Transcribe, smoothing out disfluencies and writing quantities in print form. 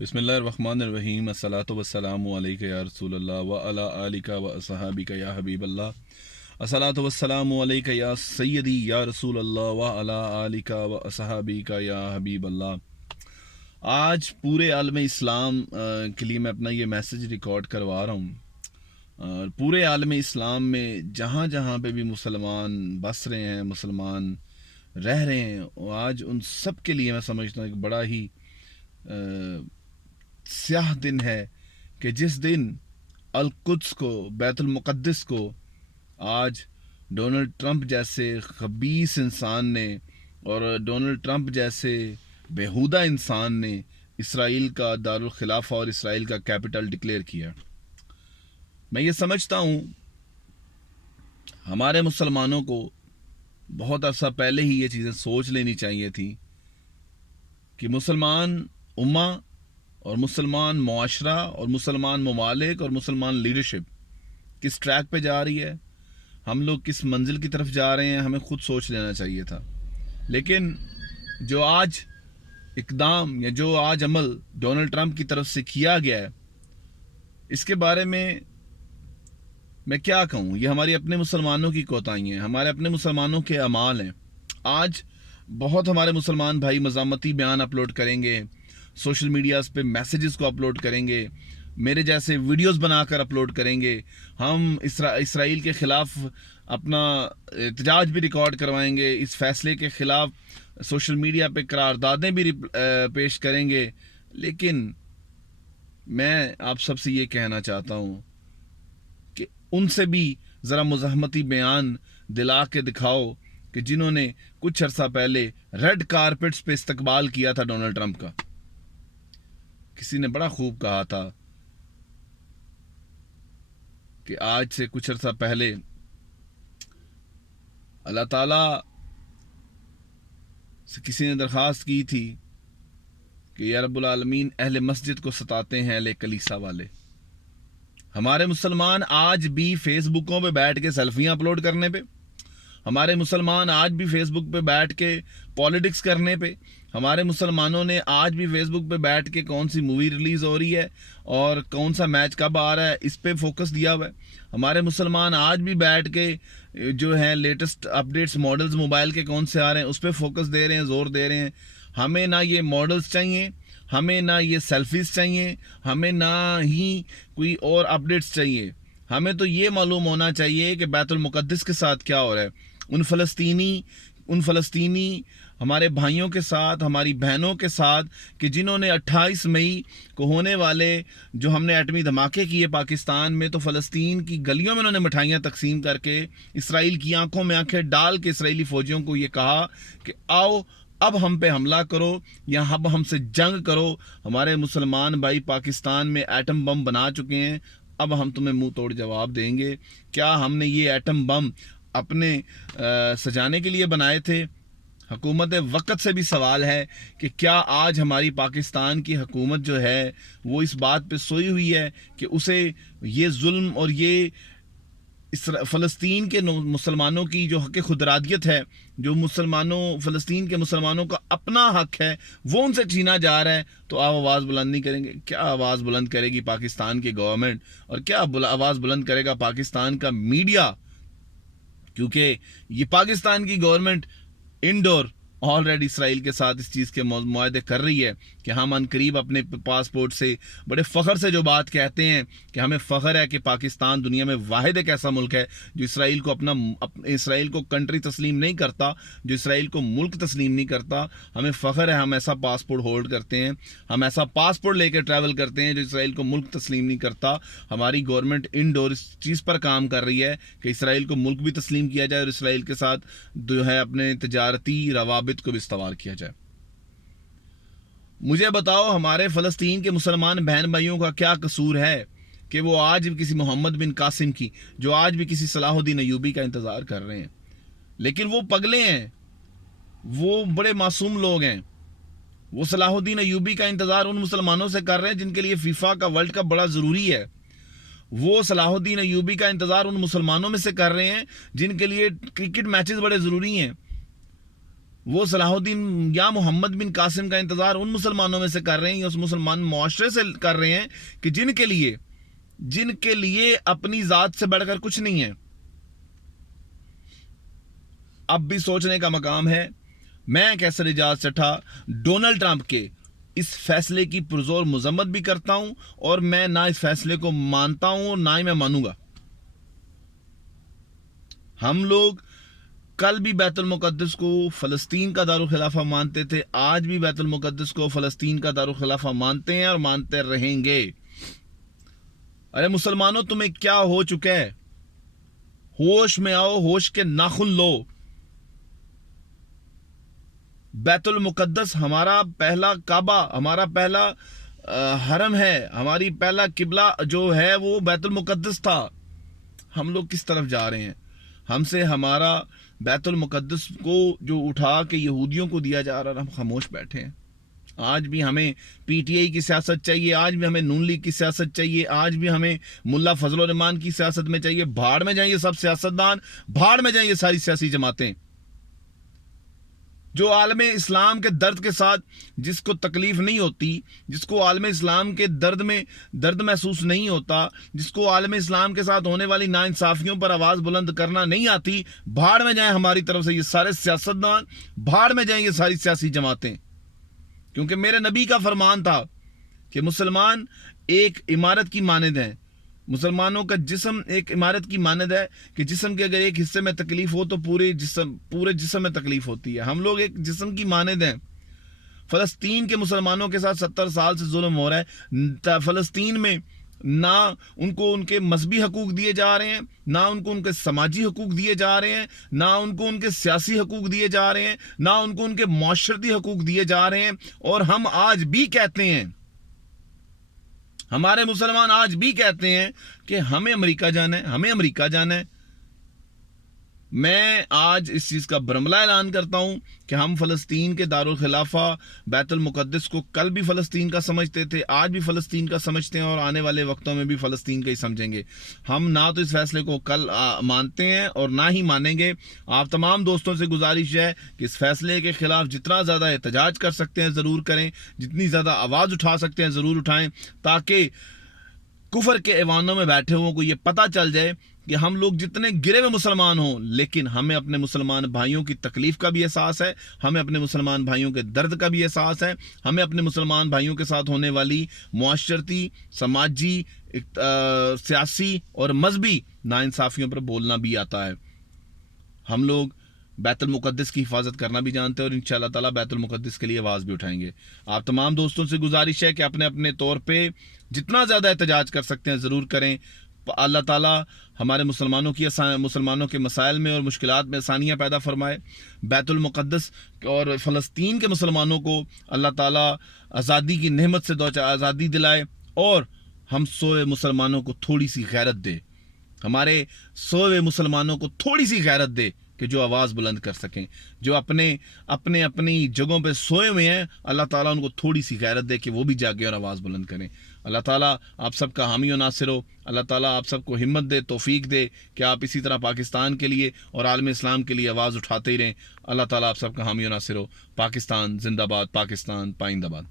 بسم اللہ الرحمن الرحیم الصلاۃ والسلام علیک یا رسول اللہ وعلی آلک و اصحابک یا حبیب اللہ الصلاۃ والسلام علیک یا سیدی یا رسول اللہ وعلی آلک و اصحابک یا حبیب اللہ۔ آج پورے عالم اسلام کے لیے میں اپنا یہ میسیج ریکارڈ کروا رہا ہوں، اور پورے عالم اسلام میں جہاں جہاں پہ بھی مسلمان بس رہے ہیں، مسلمان رہ رہے ہیں، آج ان سب کے لیے میں سمجھتا ہوں ایک بڑا ہی سیاہ دن ہے کہ جس دن القدس کو، بیت المقدس کو آج ڈونلڈ ٹرمپ جیسے خبیث انسان نے اور ڈونلڈ ٹرمپ جیسے بیہودہ انسان نے اسرائیل کا دارالخلافہ اور اسرائیل کا کیپٹل ڈکلیئر کیا۔ میں یہ سمجھتا ہوں ہمارے مسلمانوں کو بہت عرصہ پہلے ہی یہ چیزیں سوچ لینی چاہیے تھی کہ مسلمان امہ اور مسلمان معاشرہ اور مسلمان ممالک اور مسلمان لیڈرشپ کس ٹریک پہ جا رہی ہے، ہم لوگ کس منزل کی طرف جا رہے ہیں، ہمیں خود سوچ لینا چاہیے تھا۔ لیکن جو آج اقدام یا جو آج عمل ڈونلڈ ٹرمپ کی طرف سے کیا گیا ہے، اس کے بارے میں کیا کہوں، یہ ہماری اپنے مسلمانوں کی کوتاہی ہیں، ہمارے اپنے مسلمانوں کے اعمال ہیں۔ آج بہت ہمارے مسلمان بھائی مذمتی بیان اپلوڈ کریں گے، سوشل میڈیاز پہ میسیجز کو اپلوڈ کریں گے، میرے جیسے ویڈیوز بنا کر اپلوڈ کریں گے، ہم اسرائیل کے خلاف اپنا احتجاج بھی ریکارڈ کروائیں گے، اس فیصلے کے خلاف سوشل میڈیا پہ قراردادیں بھی پیش کریں گے۔ لیکن میں آپ سب سے یہ کہنا چاہتا ہوں کہ ان سے بھی ذرا مزاحمتی بیان دلا کے دکھاؤ کہ جنہوں نے کچھ عرصہ پہلے ریڈ کارپٹس پہ استقبال کیا تھا ڈونلڈ ٹرمپ کا۔ کسی نے بڑا خوب کہا تھا کہ آج سے کچھ عرصہ پہلے اللہ تعالیٰ سے کسی نے درخواست کی تھی کہ یا رب العالمین اہل مسجد کو ستاتے ہیں اہل کلیسا والے۔ ہمارے مسلمان آج بھی فیس بکوں پہ بیٹھ کے سیلفیاں اپلوڈ کرنے پہ، ہمارے مسلمان آج بھی فیس بک پہ بیٹھ کے پالیٹکس کرنے پہ، ہمارے مسلمانوں نے آج بھی فیس بک پہ بیٹھ کے کون سی مووی ریلیز ہو رہی ہے اور کون سا میچ کب آ رہا ہے اس پہ فوکس دیا ہوا ہے۔ ہمارے مسلمان آج بھی بیٹھ کے جو ہے لیٹسٹ اپڈیٹس ماڈلز موبائل کے کون سے آ رہے ہیں اس پہ فوکس دے رہے ہیں، زور دے رہے ہیں۔ ہمیں نہ یہ ماڈلز چاہیے، ہمیں نہ یہ سیلفیز چاہیے، ہمیں نہ ہی کوئی اور اپڈیٹس چاہیے۔ ہمیں تو یہ معلوم ہونا چاہیے کہ بیت المقدس کے ساتھ کیا ہو رہا ہے، ان فلسطینی ہمارے بھائیوں کے ساتھ، ہماری بہنوں کے ساتھ کہ جنہوں نے 28 مئی کو ہونے والے جو ہم نے ایٹمی دھماکے کیے پاکستان میں، تو فلسطین کی گلیوں میں انہوں نے مٹھائیاں تقسیم کر کے اسرائیل کی آنکھوں میں آنکھیں ڈال کے اسرائیلی فوجیوں کو یہ کہا کہ آؤ اب ہم پہ حملہ کرو یا اب ہم سے جنگ کرو۔ ہمارے مسلمان بھائی پاکستان میں ایٹم بم بنا چکے ہیں، اب ہم تمہیں منہ توڑ جواب دیں گے۔ کیا ہم نے یہ ایٹم بم اپنے سجانے کے لیے بنائے تھے؟ حکومت وقت سے بھی سوال ہے کہ کیا آج ہماری پاکستان کی حکومت جو ہے وہ اس بات پہ سوئی ہوئی ہے کہ اسے یہ ظلم اور یہ فلسطین کے مسلمانوں کی جو حق خودارادیت ہے، جو فلسطین کے مسلمانوں کا اپنا حق ہے، وہ ان سے چھینا جا رہا ہے، تو آپ آواز بلند نہیں کریں گے؟ کیا آواز بلند کرے گی پاکستان کی گورنمنٹ اور کیا آواز بلند کرے گا پاکستان کا میڈیا؟ کیونکہ یہ پاکستان کی گورنمنٹ انڈور آلریڈی اسرائیل کے ساتھ اس چیز کے معاہدے کر رہی ہے کہ ہم عنقریب اپنے پاسپورٹ سے بڑے فخر سے جو بات کہتے ہیں کہ ہمیں فخر ہے کہ پاکستان دنیا میں واحد ایک ایسا ملک ہے جو اسرائیل کو کنٹری تسلیم نہیں کرتا، جو اسرائیل کو ملک تسلیم نہیں کرتا۔ ہمیں فخر ہے، ہم ایسا پاسپورٹ ہولڈ کرتے ہیں، ہم ایسا پاسپورٹ لے کے ٹریول کرتے ہیں جو اسرائیل کو ملک تسلیم نہیں کرتا۔ ہماری گورنمنٹ انڈور اس چیز پر کام کر رہی ہے کہ اسرائیل کو ملک بھی تسلیم کیا جائے اور اسرائیل کے ساتھ جو ہے اپنے تجارتی روابط کو بھی استوار کیا جائے۔ مجھے بتاؤ ہمارے فلسطین کے مسلمان بہن بھائیوں کا کیا قصور ہے کہ وہ آج بھی کسی محمد بن قاسم کی، جو آج بھی کسی صلاح الدین ایوبی کا انتظار کر رہے ہیں؟ لیکن وہ پگلے ہیں، وہ بڑے معصوم لوگ ہیں، وہ صلاح الدین ایوبی کا انتظار ان مسلمانوں سے کر رہے ہیں جن کے لیے فیفا کا ورلڈ کپ بڑا ضروری ہے۔ وہ صلاح الدین ایوبی کا انتظار ان مسلمانوں میں سے کر رہے ہیں جن کے لیے کرکٹ میچز بڑے ضروری ہیں۔ وہ صلاح الدین یا محمد بن قاسم کا انتظار ان مسلمانوں میں سے کر رہے ہیں، اس مسلمان معاشرے سے کر رہے ہیں کہ جن کے لیے اپنی ذات سے بڑھ کر کچھ نہیں ہے۔ اب بھی سوچنے کا مقام ہے۔ میں قیصر اعجاز چٹھا ڈونلڈ ٹرمپ کے اس فیصلے کی پرزور مذمت بھی کرتا ہوں، اور میں نہ اس فیصلے کو مانتا ہوں نہ ہی میں مانوں گا۔ ہم لوگ کل بھی بیت المقدس کو فلسطین کا دارالخلافہ مانتے تھے، آج بھی بیت المقدس کو فلسطین کا دارالخلافہ مانتے ہیں اور مانتے رہیں گے۔ ارے مسلمانوں، تمہیں کیا ہو چکا ہے؟ ہوش میں آؤ، ہوش کے ناخن لو۔ بیت المقدس ہمارا پہلا کعبہ، ہمارا پہلا حرم ہے، ہماری پہلا قبلہ جو ہے وہ بیت المقدس تھا۔ ہم لوگ کس طرف جا رہے ہیں؟ ہم سے ہمارا بیت المقدس کو جو اٹھا کے یہودیوں کو دیا جا رہا، ہم خاموش بیٹھے ہیں۔ آج بھی ہمیں پی ٹی آئی کی سیاست چاہیے، آج بھی ہمیں نون لیگ کی سیاست چاہیے، آج بھی ہمیں ملا فضل الرحمان کی سیاست میں چاہیے۔ بھاڑ میں جائیں یہ سب سیاستدان، بھاڑ میں جائیں یہ ساری سیاسی جماعتیں۔ جو عالم اسلام کے درد کے ساتھ، جس کو تکلیف نہیں ہوتی، جس کو عالم اسلام کے درد محسوس نہیں ہوتا، جس کو عالم اسلام کے ساتھ ہونے والی ناانصافیوں پر آواز بلند کرنا نہیں آتی، بھاڑ میں جائیں ہماری طرف سے یہ سارے سیاستدان، بھاڑ میں جائیں یہ ساری سیاسی جماعتیں۔ کیونکہ میرے نبی کا فرمان تھا کہ مسلمان ایک عمارت کی مانند ہیں، مسلمانوں کا جسم ایک عمارت کی مانند ہے کہ جسم کے اگر ایک حصے میں تکلیف ہو تو پورے جسم میں تکلیف ہوتی ہے۔ ہم لوگ ایک جسم کی مانند ہیں۔ فلسطین کے مسلمانوں کے ساتھ 70 سال سے ظلم ہو رہا ہے۔ فلسطین میں نہ ان کو ان کے مذہبی حقوق دیے جا رہے ہیں، نہ ان کو ان کے سماجی حقوق دیے جا رہے ہیں، نہ ان کو ان کے سیاسی حقوق دیے جا رہے ہیں، نہ ان کو ان کے معاشرتی حقوق دیے جا رہے ہیں۔ اور ہم آج بھی کہتے ہیں، ہمارے مسلمان آج بھی کہتے ہیں کہ ہمیں امریکہ جانا ہے، ہمیں امریکہ جانا ہے۔ میں آج اس چیز کا برملا اعلان کرتا ہوں کہ ہم فلسطین کے دارالخلافہ بیت المقدس کو کل بھی فلسطین کا سمجھتے تھے، آج بھی فلسطین کا سمجھتے ہیں، اور آنے والے وقتوں میں بھی فلسطین کا ہی سمجھیں گے۔ ہم نہ تو اس فیصلے کو کل مانتے ہیں اور نہ ہی مانیں گے۔ آپ تمام دوستوں سے گزارش ہے کہ اس فیصلے کے خلاف جتنا زیادہ احتجاج کر سکتے ہیں ضرور کریں، جتنی زیادہ آواز اٹھا سکتے ہیں ضرور اٹھائیں، تاکہ کفر کے ایوانوں میں بیٹھے ہوں کو یہ پتہ چل جائے کہ ہم لوگ جتنے گرے ہوئے مسلمان ہوں، لیکن ہمیں اپنے مسلمان بھائیوں کی تکلیف کا بھی احساس ہے، ہمیں اپنے مسلمان بھائیوں کے درد کا بھی احساس ہے، ہمیں اپنے مسلمان بھائیوں کے ساتھ ہونے والی معاشرتی، سماجی، سیاسی اور مذہبی ناانصافیوں پر بولنا بھی آتا ہے۔ ہم لوگ بیت المقدس کی حفاظت کرنا بھی جانتے ہیں، اور انشاءاللہ تعالیٰ بیت المقدس کے لیے آواز بھی اٹھائیں گے۔ آپ تمام دوستوں سے گزارش ہے کہ اپنے اپنے طور پہ جتنا زیادہ احتجاج کر سکتے ہیں ضرور کریں۔ اللہ تعالیٰ ہمارے مسلمانوں کے مسائل میں اور مشکلات میں آسانیاں پیدا فرمائے۔ بیت المقدس اور فلسطین کے مسلمانوں کو اللہ تعالیٰ آزادی کی نعمت سے آزادی دلائے، اور ہم سوئے مسلمانوں کو تھوڑی سی غیرت دے، ہمارے سوئے مسلمانوں کو تھوڑی سی غیرت دے کہ جو آواز بلند کر سکیں، جو اپنی جگہوں پہ سوئے ہوئے ہیں، اللہ تعالیٰ ان کو تھوڑی سی غیرت دے کہ وہ بھی جاگے اور آواز بلند کریں۔ اللہ تعالیٰ آپ سب کا حامی و ناصر ہو، اللہ تعالیٰ آپ سب کو ہمت دے، توفیق دے کہ آپ اسی طرح پاکستان کے لیے اور عالم اسلام کے لیے آواز اٹھاتے ہی رہیں۔ اللہ تعالیٰ آپ سب کا حامی و ناصر ہو۔ پاکستان زندہ باد، پاکستان پائندہ باد۔